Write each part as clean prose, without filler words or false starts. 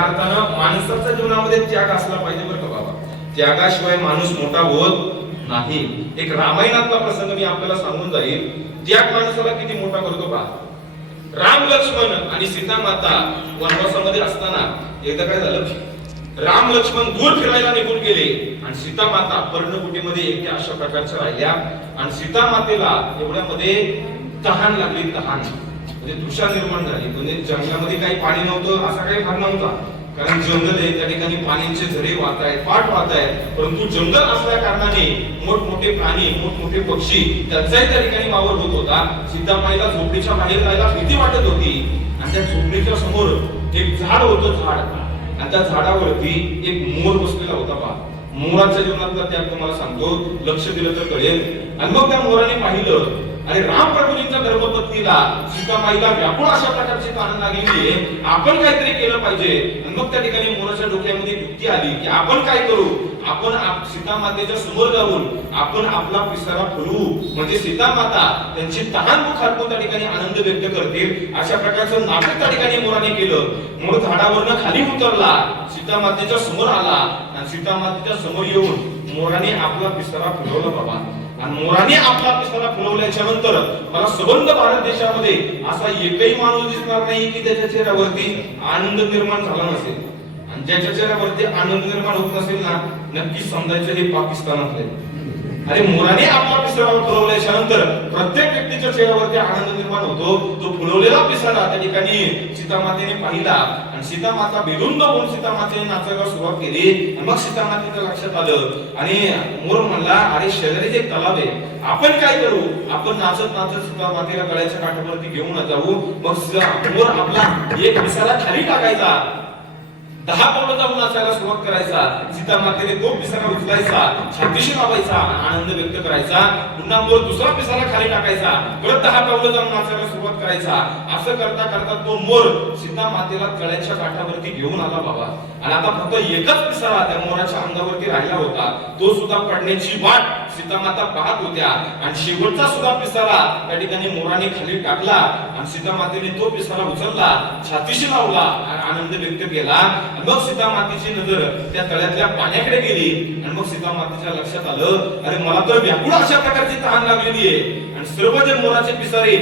खऱ्या अर्थानं माणसाच्या जीवनामध्ये त्याग असला पाहिजे बरं का बाबा. त्यागाशिवाय माणूस मोठा होत नाही. एक रामायणातला प्रसंग मी आपल्याला सांगून जाईल. त्याग माणसाला किती मोठा करतो पहा. राम लक्ष्मण आणि सीता माता वनवासामध्ये असताना एकदा काय झालं, राम लक्ष्मण दूर फिरायला निघून गेले आणि सीता माता पर्णकुटीमध्ये एकट्या अशा प्रकारच्या राहिल्या. आणि सीता मातेला एवढ्यामध्ये तहान लागली. तहान म्हणजे तृषा निर्माण झाली. म्हणजे जंगलामध्ये काही पाणी नव्हतं असा काही भाग नव्हता, कारण जंगल आहे, त्या ठिकाणी पाण्याचे झरे वाहत आहेत, पाट वाहत आहेत. परंतु जंगल असल्या कारणाने मोठमोठे प्राणी, मोठमोठे पक्षी त्यांचाही त्या ठिकाणी वावर होत होता. सीतामाईला झोपडीच्या बाहेर जायला भीती वाटत होती. आणि त्या झोपडीच्या समोर एक झाड होतं. झाड, आणि त्या झाडावरती एक मोर बसलेला होता पहा. मोराच्या जीवनातला त्याग तुम्हाला सांगतो, लक्ष दिलं तर कळेल. आणि मग त्या मोराने पाहिलं, अरे राम प्रभूजींच्या धर्मपत्नीला सीतामाईला व्याकुळ अशा प्रकारची तहान लागलेली आहे, आपण काहीतरी केलं पाहिजे. आणि मग त्या ठिकाणी मोराच्या डोक्यामध्ये युक्ती आली की आपण काय करू, आपण सीता मातेच्या समोर जाऊन आपण आपला पिसारा फुलवू, म्हणजे सीता माता त्यांची तहान बुखारपून त्या ठिकाणी आनंद व्यक्त करतील. अशा प्रकारचं नाटक त्या ठिकाणी मोराने केलं. मोर झाडावरनं खाली उतरला, सीता मातेच्या समोर आला आणि सीता मातेच्या समोर येऊन मोराने आपला पिसारा फुलवला बाबा. आणि मोराने आपला पिसारा फुलवल्याच्या नंतर मला सबंध भारत देशामध्ये असा एकही माणूस दिसणार नाही की त्याच्या चेहऱ्यावरती आनंद निर्माण झाला नसेल. आणि ज्याच्या चेहऱ्यावरती आनंद निर्माण होत नसेल ना, नक्की समजायचं हे पाकिस्तानातले. अरे मोराने आपला पिसारा फुलवल्याच्या नंतर प्रत्येक व्यक्तीच्या चेहऱ्यावरती आनंद निर्माण होतो. तो फुलवलेला पिसारा त्या ठिकाणी सीतामातेने पाहिला आणि सीतामाता बेधुंद होऊन सीतामातेने नाचायला सुरुवात केली. आणि मग सीतामातेच्या लक्षात आलं आणि मोर म्हणला, अरे शेजारीच एक तलाव आहे, आपण काय करू, आपण नाचत नाचत सीतामातेला गळ्याच्या काठावरती घेऊन जाऊ. मग मोर आपला एक पिसारा खाली टाकायचा, 10 पावलं जाऊन नाचायला सुरुवात करायचा. सीता मातेने तो पिसारा उचलायचा, छातीशी लावायचा, आनंद व्यक्त करायचा. पुन्हा मोर दुसरा पिसारा खाली टाकायचा, परत 10 पावलं जाऊन नाचायला सुरुवात करायचा. असं करता करता तो मोर सीता मातेला गळ्याच्या काठावरती घेऊन आला बाबा. आणि आता फक्त एकच पिसारा त्या मोराच्या अंगावरती राहिला होता. तो सुद्धा पडण्याची वाट सीता माता पाहत होत्या. आणि शेवटचा सुद्धा पिसारा त्या ठिकाणी मोराने खाली टाकला आणि सीता मातेने तो पिसारा उचलला, छातीशी लावला, आनंद व्यक्त केला. मग सीता मातेची नजर त्या तळ्यातल्या पाण्याकडे गेली आणि मग सीता मातेच्या लक्षात आलं, अरे मला तर व्याकुळ अशा प्रकारची तहान लागलेली आहे. आणि सर्व जे मोराचे पिसारे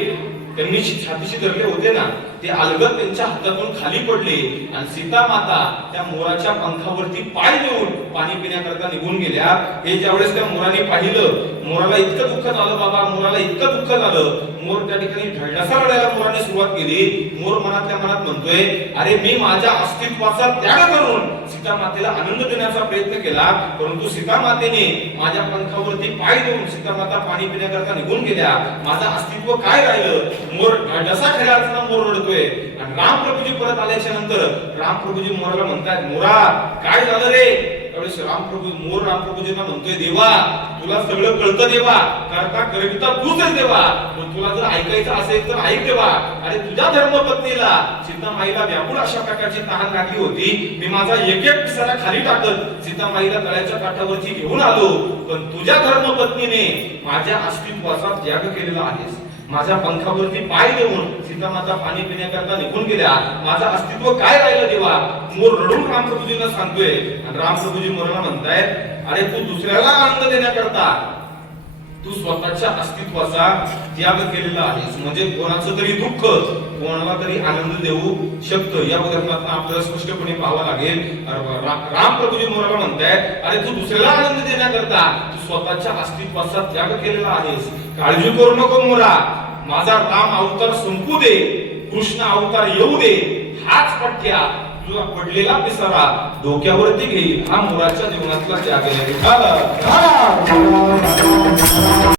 त्यांनी छातीशी धरले होते ना, ते अलगद त्यांच्या हातातून खाली पडले. आणि सीता माता त्या मोराच्या पंखावरती पाय देऊन पाणी पिण्याकरता निघून गेल्या. हे ज्यावेळेस त्या मोराने पाहिलं, मोराला इतकं दुःख झालं बाबा, मोराला इतकं दुःख झालं. मोर त्या ठिकाणी ढळढसा रडायला मोराने सुरुवात केली. मोर मनातल्या मनात म्हणतोय, अरे मी माझ्या अस्तित्वाचा त्याग करून सीता मातेला आनंद देण्याचा प्रयत्न केला, परंतु सीता मातेने माझ्या पंखावरती पाय देऊन सीता माता पाणी पिण्याकरता निघून गेल्या. माझं अस्तित्व काय राहिलं. मोर ढळढसा खऱ्या अर्थानं मोर रडतोय. आणि राम प्रभूजी परत आल्याच्या नंतर राम प्रभूजी मोराला म्हणतात, मोरा काय झालं रे. त्यावेळेस मोर राम प्रभूजींना म्हणतोय, देवा तुला सगळं कळतं देवा, करता करविता तूच आहे देवा, पण तुला जर ऐकायचं असेल तर ऐक देवा. अरे तुझ्या धर्मपत्नीला सीतामाईला व्याकुळ अशा प्रकारची तहान लागली होती. मी माझा एक एक पिसारा खाली टाकत सीतामाईला तळ्याच्या काठावरती घेऊन आलो, पण तुझ्या धर्मपत्नीने माझ्या अस्तित्वाचा त्याग केलेला आहेस. माझ्या पंखावरती पाय देऊन सीता माता पाणी पिण्याकरता निघून गेल्या. माझं अस्तित्व काय राहिलं देवा. मोर रडून रामप्रभूजींना सांगतोय. आणि रामप्रभूजी मोराला म्हणतायत, अरे तू दुसऱ्याला आनंद देण्याकरता तू स्वतःच्या अस्तित्वाचा त्याग केलेला आहेस. म्हणजे कोणाचं तरी दुःख कोणाला तरी आनंद देऊ शकतं. या उदाहरणात आपल्याला स्पष्टपणे पाहावं लागेल. रामप्रभूजी मोराला म्हणतायत, अरे तू दुसऱ्याला आनंद देण्याकरता तू स्वतःच्या अस्तित्वाचा त्याग केलेला आहेस. काळजी करू नको मोरा, माझा राम अवतार संपू दे, कृष्ण अवतार येऊ दे, हाच पठ्या तुला पडलेला पिसारा डोक्यावरती घेईल. हा मोराच्या जीवनातला त्याग आहे.